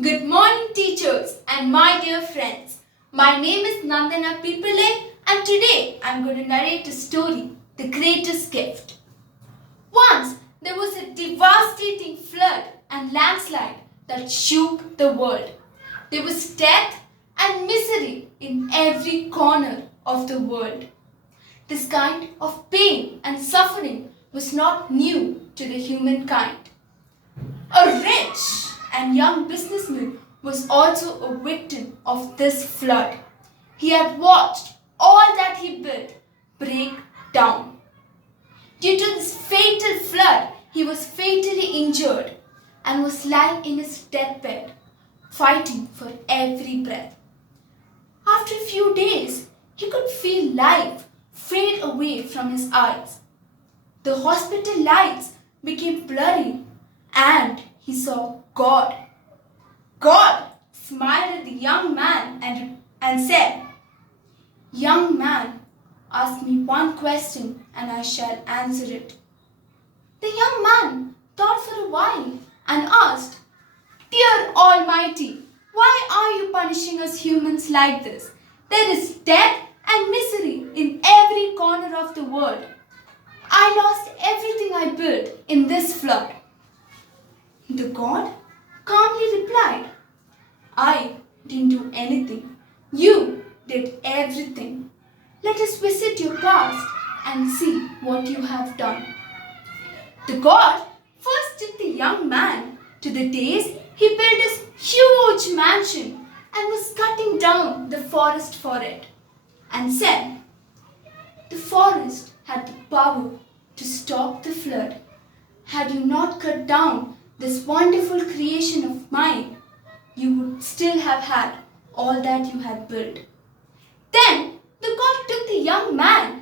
Good morning, teachers and my dear friends. My name is Nandana Pipale, and today I'm going to narrate a story, The Greatest Gift. Once there was a devastating flood and landslide that shook the world. There was death and misery in every corner of the world. This kind of pain and suffering was not new to the humankind. A rich and young businessman was also a victim of this flood. He had watched all that he built break down. Due to this fatal flood, he was fatally injured and was lying in his deathbed, fighting for every breath. After a few days, he could feel life fade away from his eyes. The hospital lights became blurry and he saw God. God smiled at the young man and said, "Young man, ask me one question and I shall answer it." The young man thought for a while and asked, "Dear Almighty, why are you punishing us humans like this? There is death and misery in every corner of the world. I lost everything I built in this flood." The God calmly replied, "I didn't do anything. You did everything. Let us visit your past and see what you have done." The God first took the young man to the days he built his huge mansion and was cutting down the forest for it, and said, "The forest had the power to stop the flood. Had you not cut down this wonderful creation of mine, you would still have had all that you had built." Then the God took the young man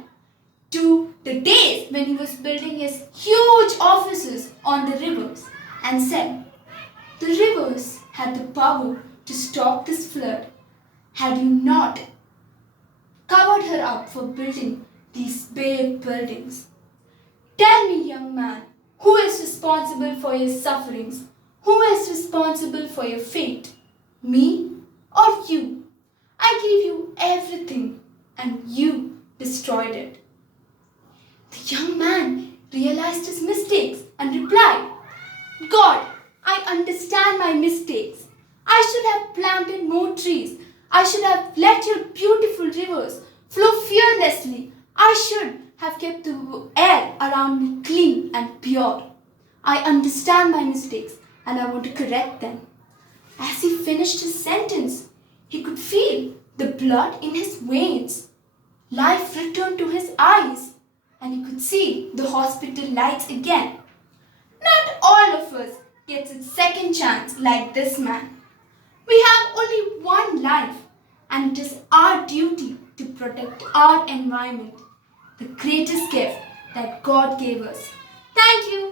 to the days when he was building his huge offices on the rivers and said, "The rivers had the power to stop this flood. Had you not covered her up for building these big buildings? Tell me, young man, who is responsible for your sufferings? Who is responsible for your fate? Me or you? I gave you everything and you destroyed it." The young man realized his mistakes and replied, "God, I understand my mistakes. I should have planted more trees. I should have let your beautiful rivers flow fearlessly. I should have kept the air around me clean and pure. I understand my mistakes and I want to correct them." As he finished his sentence, he could feel the blood in his veins. Life returned to his eyes and he could see the hospital lights again. Not all of us gets a second chance like this man. We have only one life and it is our duty to protect our environment, the greatest gift that God gave us. Thank you.